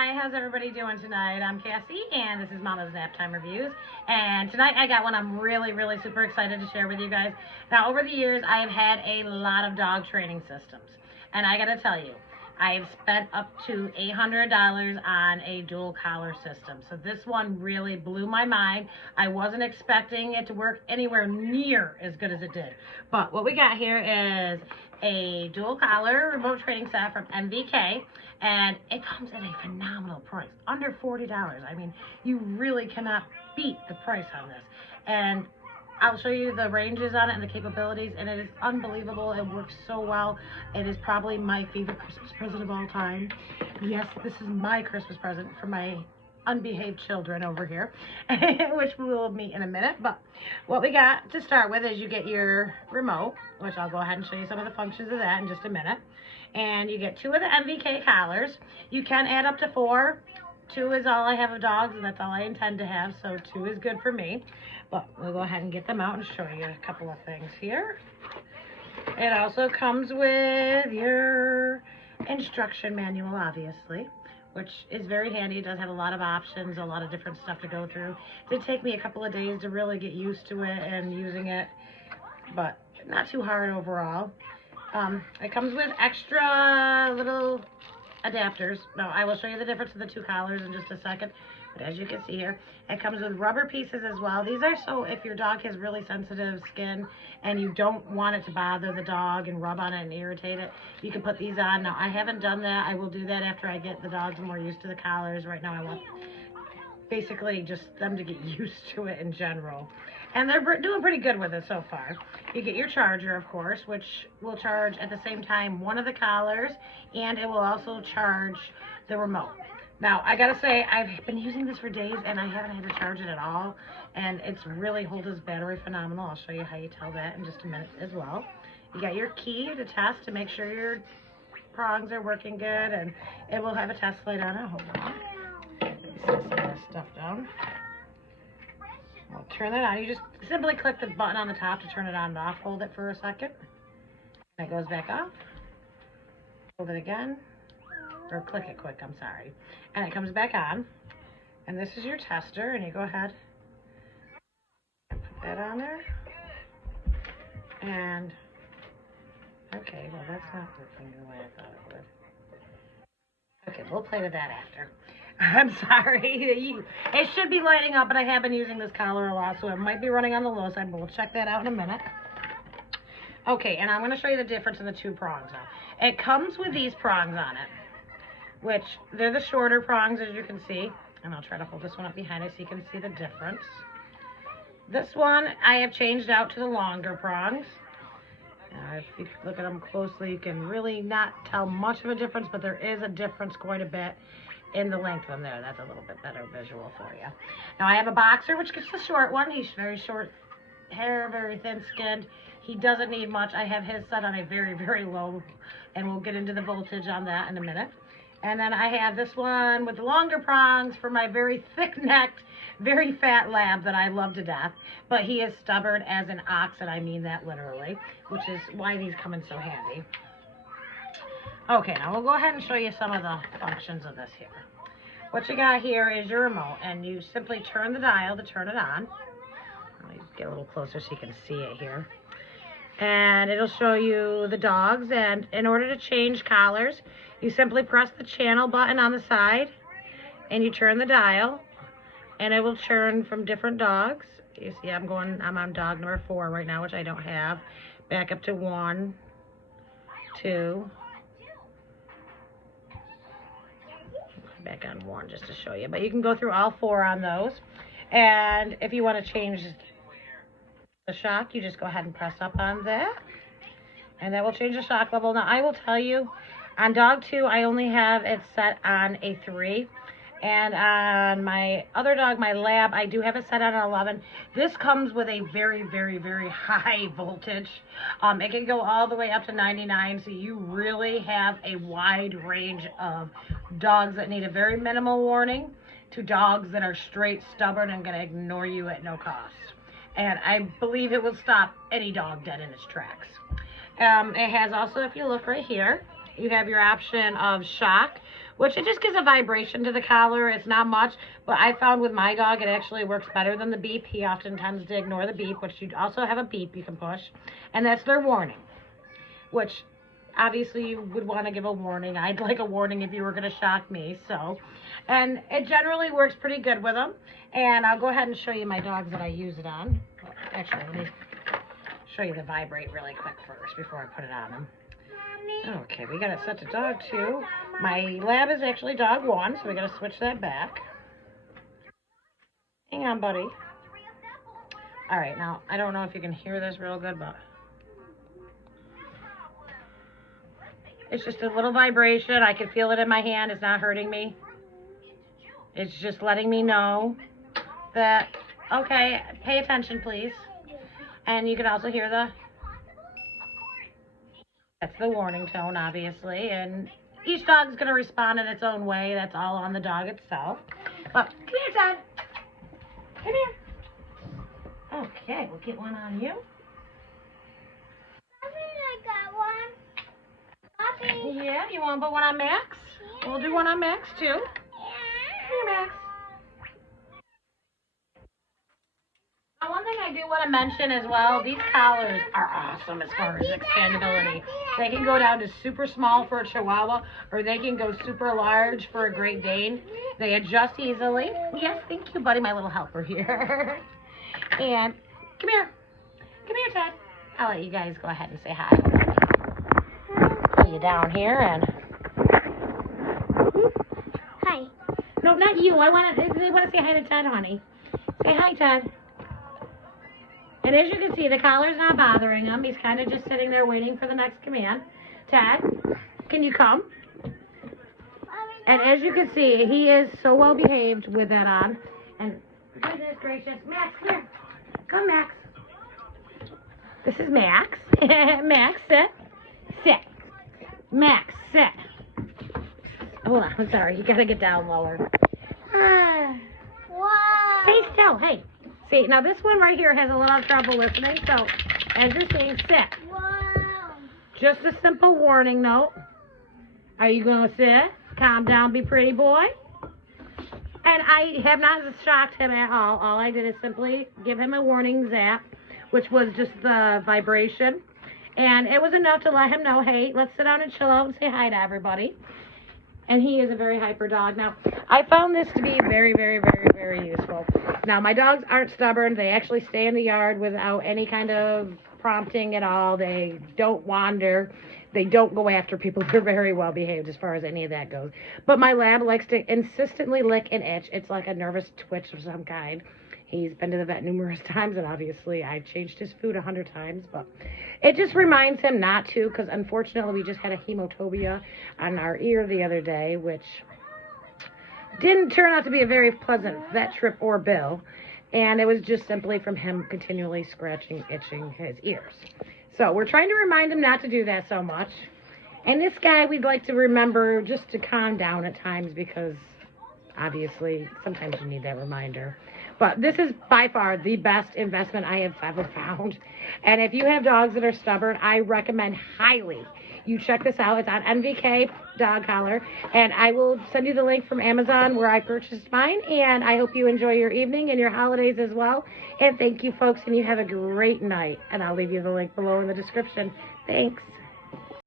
Hi, how's everybody doing tonight? I'm Cassie, and this is Mama's Nap Time Reviews. And tonight I got one I'm really super excited to share with you guys. Now, over the years, I have had a lot of dog training systems. And I gotta tell you, I've spent up to $800 on a dual collar system. So this one really blew my mind. I wasn't expecting it to work anywhere near as good as it did. But what we got here is a dual collar remote training set from NVK, and it comes at a phenomenal price, under $40. I mean, you really cannot beat the price on this. And I'll show you the ranges on it and the capabilities, and it is unbelievable. It works so well. It is probably my favorite Christmas present of all time. Yes, this is my Christmas present for my unbehaved children over here, which we will meet in a minute. But what we got to start with is you get your remote, which I'll go ahead and show you some of the functions of that in just a minute. And you get 2 of the NVK collars. You can add up to 4. 2 is all I have of dogs, and that's all I intend to have, so 2 is good for me. But we'll go ahead and get them out and show you a couple of things here. It also comes with your instruction manual, obviously, which is very handy. It does have a lot of options, a lot of different stuff to go through. It did take me a couple of days to really get used to it and using it, but not too hard overall. It comes with extra little adapters. Now, I will show you the difference of the 2 collars in just a second. But as you can see here, it comes with rubber pieces as well. These are so if your dog has really sensitive skin and you don't want it to bother the dog and rub on it and irritate it, you can put these on. Now, I haven't done that. I will do that after I get the dogs more used to the collars. Right now, I want basically just them to get used to it in general. And they're doing pretty good with it so far. You get your charger, of course, which will charge at the same time one of the collars, and it will also charge the remote. Now, I gotta say, I've been using this for days, and I haven't had to charge it at all, and it's really holds its battery phenomenal. I'll show you how you tell that in just a minute as well. You got your key to test to make sure your prongs are working good, and it will have a test light on it. Hold on. Let me set some of this stuff down. I'll turn that on. You just simply click the button on the top to turn it on and off. Hold it for a second. And it goes back off. Hold it again. Or click it quick, I'm sorry. And it comes back on. And this is your tester, and you go ahead and put that on there. And, okay, well that's not working the way I thought it would. Okay, we'll play with that after. I'm sorry. It should be lighting up, but I have been using this collar a lot, so it might be running on the low side, but we'll check that out in a minute. Okay, and I'm going to show you the difference in the 2 prongs now. It comes with these prongs on it, which they're the shorter prongs, as you can see. And I'll try to hold this one up behind it so you can see the difference. This one I have changed out to the longer prongs. If you look at them closely, you can really not tell much of a difference, but there is a difference quite a bit in the length of them there. That's a little bit better visual for you. Now I have a boxer, which gets the short one. He's very short hair, very thin skinned. He doesn't need much. I have his set on a very low, and we'll get into the voltage on that in a minute. And then I have this one with the longer prongs for my very thick-necked, very fat lab that I love to death. But he is stubborn as an ox, and I mean that literally, which is why these come in so handy. Okay, now we'll go ahead and show you some of the functions of this here. What you got here is your remote, and you simply turn the dial to turn it on. Let me get a little closer so you can see it here. And it'll show you the dogs, and in order to change collars, you simply press the channel button on the side, and you turn the dial, and it will turn from different dogs. You see I'm on dog number 4 right now, which I don't have. Back up to 1, 2, back on 1 just to show you, but you can go through all 4 on those. And if you want to change the shock, you just go ahead and press up on that, and that will change the shock level. Now I will tell you, on dog 2 I only have it set on a 3, and on my other dog, my lab, I do have it set on an 11. This comes with a very high voltage. It can go all the way up to 99, so you really have a wide range of dogs that need a very minimal warning to dogs that are straight stubborn and going to ignore you at no cost. And I believe it will stop any dog dead in its tracks. It has also, if you look right here, you have your option of shock, which it just gives a vibration to the collar. It's not much, but I found with my dog it actually works better than the beep. He often tends to ignore the beep, which you also have a beep you can push, and that's their warning, which obviously you would want to give a warning. I'd like a warning if you were going to shock me. So, and it generally works pretty good with them. And I'll go ahead and show you my dogs that I use it on. Actually, let me show you the Vibrate really quick first before I put it on them. Okay, we got it set to dog 2. My lab is actually dog 1, so we got to switch that back. Hang on, buddy. All right, now, I don't know if you can hear this real good, but it's just a little vibration. I can feel it in my hand. It's not hurting me. It's just letting me know that, okay, pay attention, please. And you can also hear that's the warning tone, obviously. And each dog's going to respond in its own way. That's all on the dog itself. But come here, Todd. Come here. Okay, we'll get one on you. Yeah, you want to put one on Max? Yeah. We'll do one on Max, too. Yeah. Here, Max. Now, one thing I do want to mention as well, these collars are awesome as far as expandability. They can go down to super small for a Chihuahua, or they can go super large for a Great Dane. They adjust easily. Yes, thank you, buddy, my little helper here. And come here. Come here, Ted. I'll let you guys go ahead and say hi. You down here and hi. No, not you. They want to say hi to Ted, honey. Say hi, Ted. And as you can see, the collar's not bothering him. He's kind of just sitting there waiting for the next command. Ted, can you come? And as you can see, he is so well behaved with that on. And goodness gracious, Max, come here. Come, Max. This is Max. Max, sit. Sit. Max, sit. Hold on, I'm sorry. You gotta get down lower. Wow. Stay still. Hey. See, now this one right here has a little trouble listening, so as you're saying, sit. Wow. Just a simple warning note. Are you gonna sit? Calm down, be pretty boy. And I have not shocked him at all. All I did is simply give him a warning zap, which was just the vibration. And it was enough to let him know, hey, let's sit down and chill out and say hi to everybody. And he is a very hyper dog. Now, I found this to be very, very, very, very useful. Now, my dogs aren't stubborn. They actually stay in the yard without any kind of prompting at all. They don't wander. They don't go after people. They're very well behaved as far as any of that goes. But my lab likes to insistently lick and itch. It's like a nervous twitch of some kind. He's been to the vet numerous times, and obviously I've changed his food 100 times, but it just reminds him not to, because unfortunately we just had a hemotopia on our ear the other day, which didn't turn out to be a very pleasant vet trip or bill, and it was just simply from him continually scratching, itching his ears. So we're trying to remind him not to do that so much, and this guy we'd like to remember just to calm down at times, because obviously sometimes you need that reminder. But this is by far the best investment I have ever found. And if you have dogs that are stubborn, I recommend highly you check this out. It's on NVK dog collar. And I will send you the link from Amazon where I purchased mine. And I hope you enjoy your evening and your holidays as well. And thank you, folks. And you have a great night. And I'll leave you the link below in the description. Thanks.